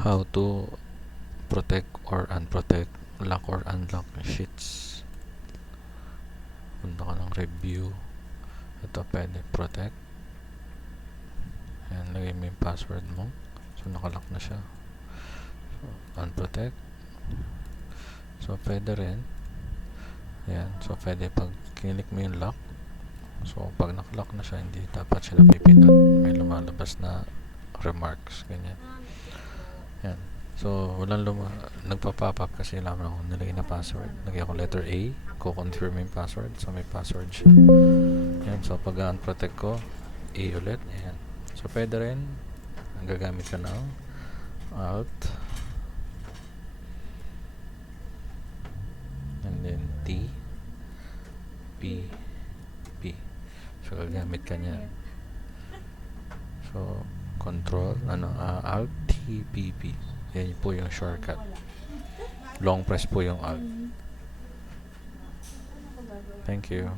how to protect or unprotect, lock or unlock sheets. Punta ka ng review. Ito pwede protect. Ayan, lagay mo yung password mo. So nakalock na siya. So, unprotect. So pwede rin. Ayan, so pwede pag kinilik mo yung lock. So pag nakalock na siya, hindi dapat sila pipindot. May lumalabas na remarks, ganyan. Ayan. So walang nagpa-pop up kasi lamang ako nilagay na password. Lagay ako letter A, ko-confirm yung password. So may password siya. Ayan, so pag unprotect ko, A ulit. Ayan. So pwede rin, ang gagamit ka ng Alt and then T P P. So gagamit ka niya. So control Alt T P P. Yan po yung shortcut. Long press po yung Alt. Thank you.